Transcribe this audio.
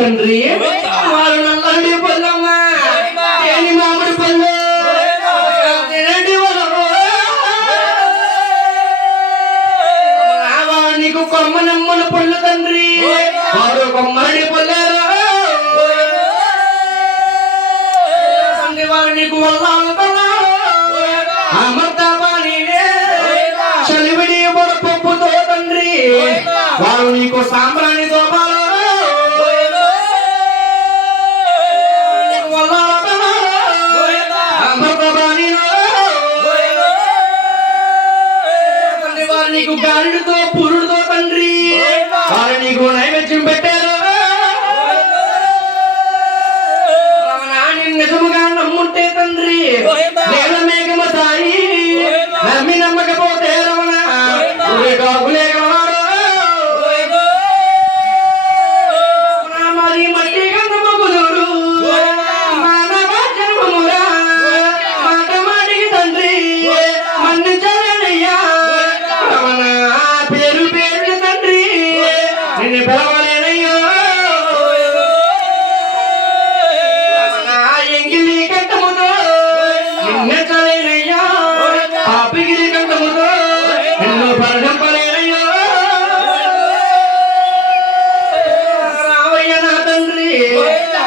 వారు మామిడి పళ్ళు నీకు కొమ్మ పళ్ళు వారు కొమ్మని వారు నీకు పప్పుతో తండ్రి. వారు నీకు సాంబ్రాణి గాలితో పురుడుతో తండ్రి. వారు నీకు నైవేద్యం పెట్టారు. నిజముగా నమ్ముంటే తండ్రి.